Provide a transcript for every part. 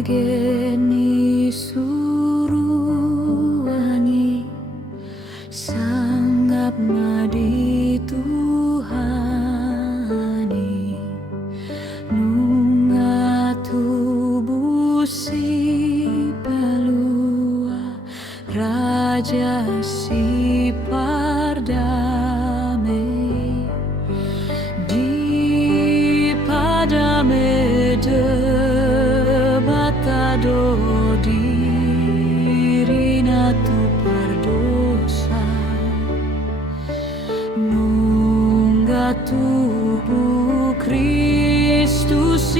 Begini suruhangi sangat madi Tuhani nunga tubuh si palua raja si pardame di padame do dirina tu perdosa nunga tubuh Kristus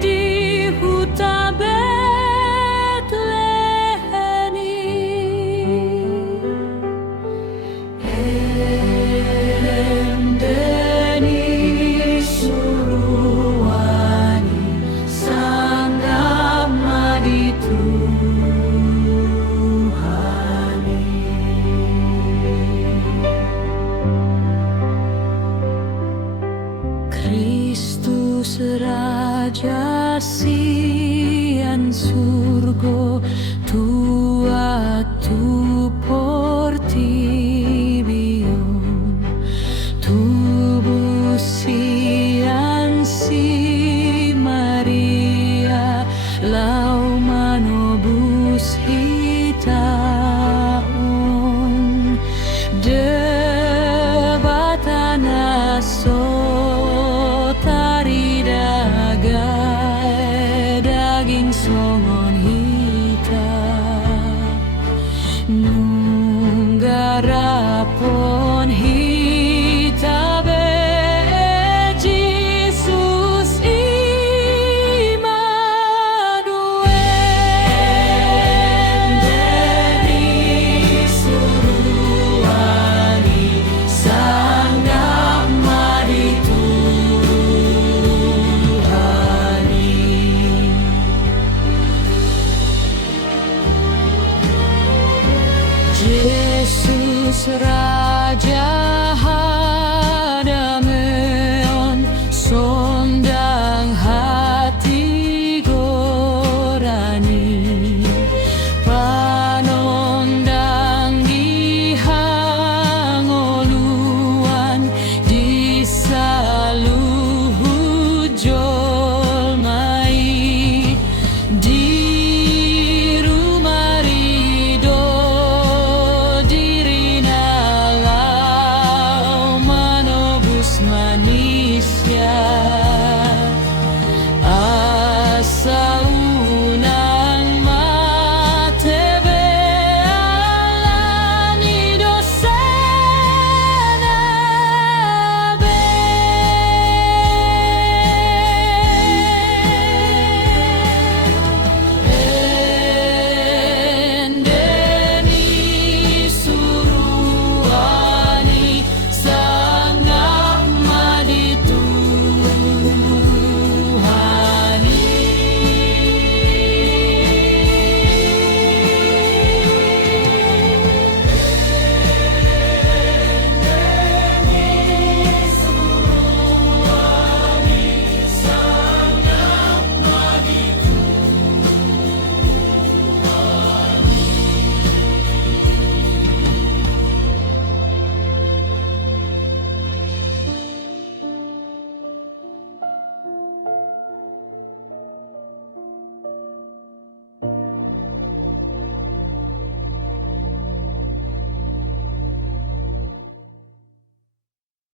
di huta Betlehemi endeni suruhani Kristus Raja sian surgo tua tu portibium tubuh sian si Maria lau manobus hitaun debatana daging songon hita nunggarapon hita be Jesus Immanuel endeni suruhani sangat madi Yesus